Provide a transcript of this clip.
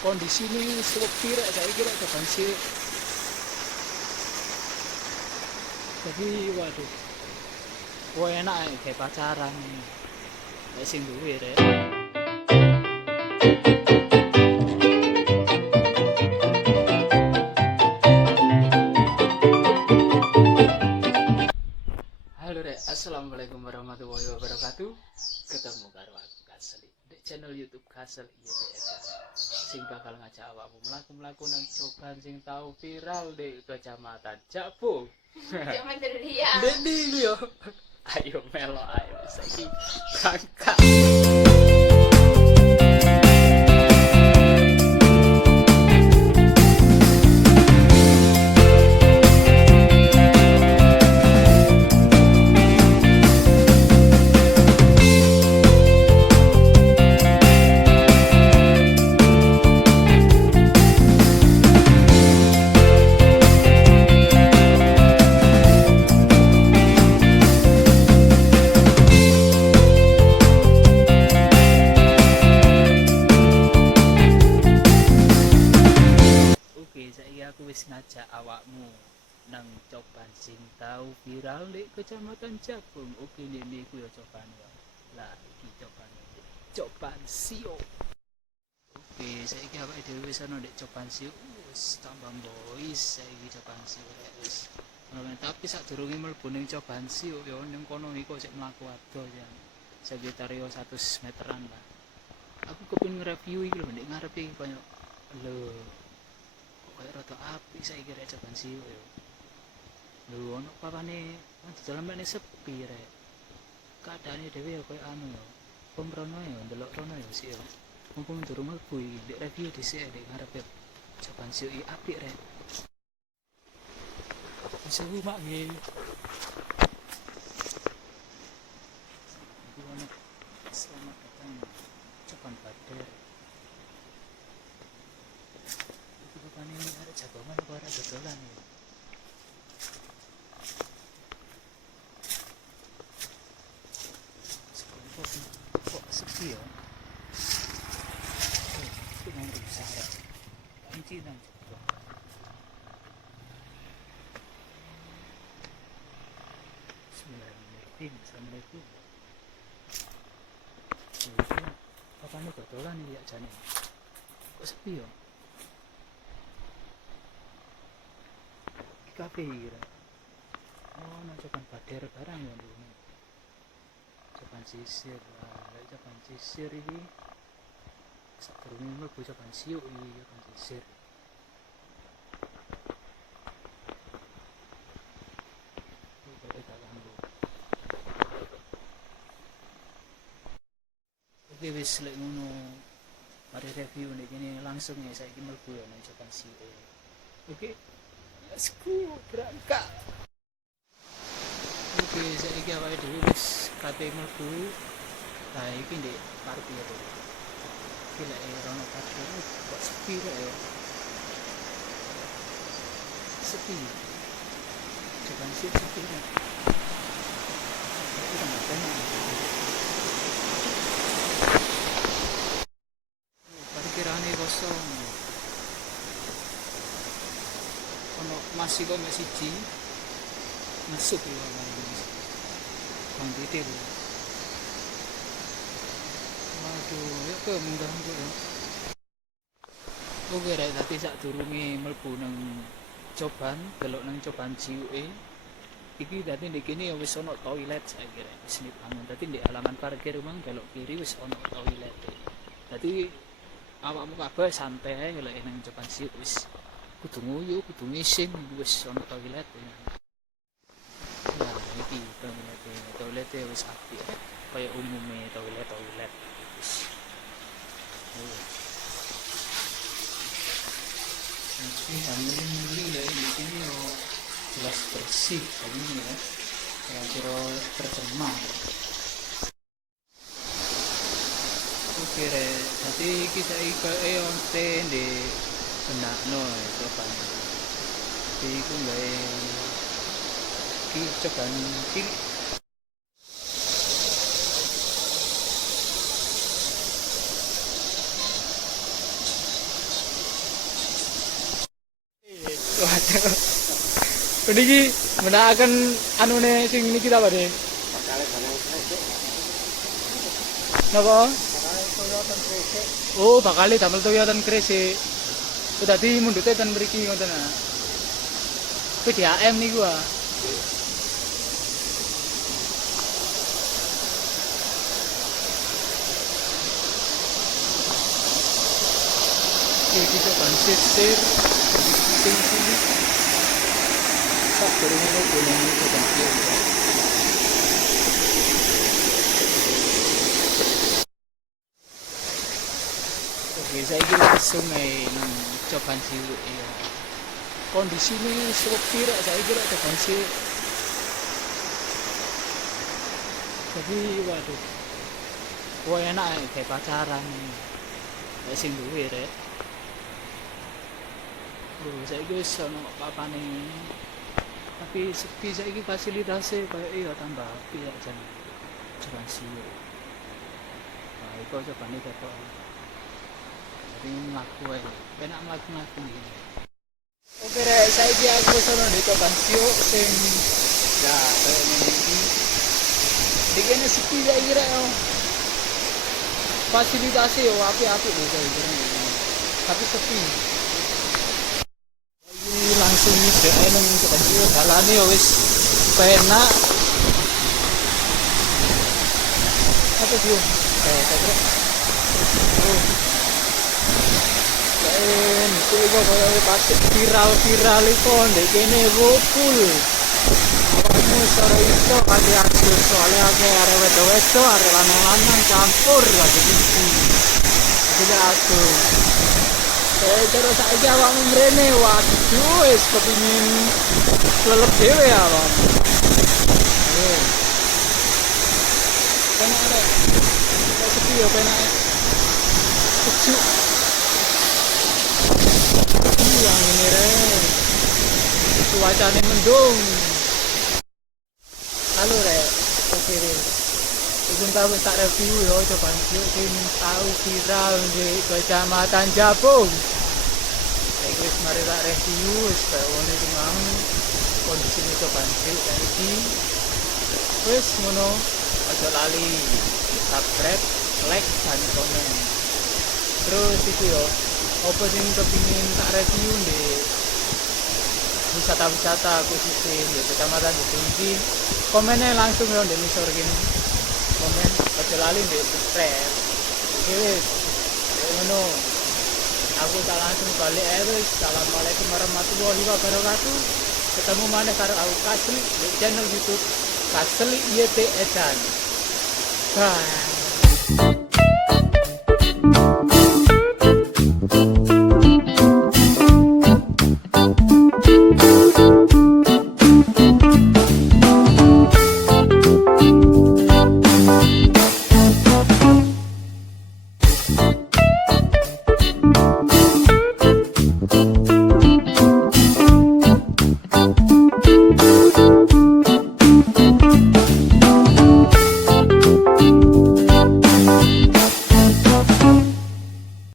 kondisi ini sepi rek saya kira kapan sih, jadi waduh wah enak kayak pacaran kayak sing duwe rek. Halo rek, assalamualaikum warahmatullahi wabarakatuh. Ketemu karo aku Kasel di channel YouTube Kasel iya sing bakal ngajak awakmu mlaku-mlaku nang coban sing tau viral di Kecamatan Japo. Zaman dria. Dedi yo. Ayo melo ayo saiki berangkat. Aku wis ngajak awakmu nang coban sing tau viral di Kecamatan Jabung. Oke ini ku ya coban ya. Lah iki coban sio. Oke, saiki awake dhewe wis ana ndek coban sio. Wis tambah boys saiki coban sio wis. Tapi sadurunge mlebu ning coban sio ya ning kono iki kok sik mlaku ado ya. Sekitar 100 meteran lah. Aku kepengin nge-review iki lho ndek ngarep iki koyo lho kayak rada api saya kira coban sih yo. Lho ono papane di dalam ini sepi rek. Keadaane dhewe ya koyo anu yo. Pemrono yo ndelok rono yo sih yo. Mumpung durung mlebu iki ndek review dhisik ndek ngarep coban sih iki apik rek. Wis mak nggih. Iki ono selamat datang coban Bader. Ini ada jagongan apa ada dodolan ya? Kok sepi ya? Itu yang rusak ya? Kunci nang juga. Bismillahirrahmanirrahim. Assalamualaikum. Apa nih dodolan ini ya jane? Kok sepi ya? Kafe kira. Oh, no coban Bader barang ya dulu. Coban sisir lah, coban sisir ini. Sadurunge mlebu coban siuk iki coban sisir. Oke wis lek ngono. Mari review nih gini langsung ya saiki mlebu ya nang coban siuk. Oke. Let's go, berangkat. Oke, saiki awake dhewe wis kate mlebu. Nah, iki ndek parkir. Iki lek rono parkir kok sepi rek ya. Sepi. Coba sih sepi rek. Iki nang tenan. Parkirane kosong. Ono masih kok mek siji masuk ya Bang Titir. Waduh, ya ke mengganggu ya. Oke rek, tapi sadurunge mlebu nang coban, delok nang coban ciuke. Iki dadi ndek kene ya wis ono toilet saiki rek, wis dibangun. Dadi ndek halaman parkir mang belok kiri wis ono toilet. Dadi awakmu kabeh santai ae lek nang coban ciuk wis kudu nguyu, kudu ngisin, wis ono toilet ya. Nah, iki toiletnya wis apik kaya umume toilet. Wis. Ini sambil milih lah ini yo jelas bersih ini ya. Kira-kira tercemar. Oke re, jadi kita ikut onte di benakno coban. Jadi aku gawe coban cilik. Niki menakaken anune sing niki ta Pak De? Napa? Oh, bakal damel Toyota Kresik. Oh, dadi mundute ten mriki ngoten ah. PDAM niku ah. Iki coban sisir sing sak durung gunung itu kan. Oke, saya kira langsung coban cilik ya. Kondisinya sepi rek, saya kira coban cilik. Tapi waduh, wah enak kayak pacaran. Kayak sing duwe rek. Saya kira sono papane. Tapi sepi saya kira fasilitasnya kayak iya tambah api ya coban cilik. Nah, itu coban ini ketok. Jadi mlaku ae. Penak mlaku-mlaku iki. Oke rek, saiki aku wis ana di coban cilik sing ya kaya ngene iki. Dikene sepi saiki rek. Fasilitasnya yo apik-apik lho saiki. Tapi sepi. Ini langsung nyedek nang coban cilik dalane yo wis penak. Apa sih? Kayak itu kaya pasik viral iku ndek kene full. Kamu sore iso kate aku soalnya aku arek wedo-wedo arek lanang-lanang campur lagi iki. Jadi aku terus saiki awakmu mrene waduh wis kepengin lelep dhewe ya, Bang. Penak rek. Sepi yo penak. Sejuk. Yang ini rek cuacanya mendung. Halo rek, oke rek. Iku tahu tak review yo coban cilik sing tahu viral di Kecamatan Jabung. Saya wis mari tak review wis kaya ngene iki mang kondisine coban cilik saiki. Wis ngono, aja lali subscribe, like dan komen. Terus iki yo apa sing kepingin tak review di wisata-wisata khususnya di Kecamatan Jabung iki komennya langsung ya di misor gini komen aja lali di subscribe. Oke wis ngono aku tak langsung balik wis. Assalamualaikum warahmatullahi wabarakatuh. Ketemu maneh karo aku Kasli di channel YouTube Kasli YT Edan. Bye.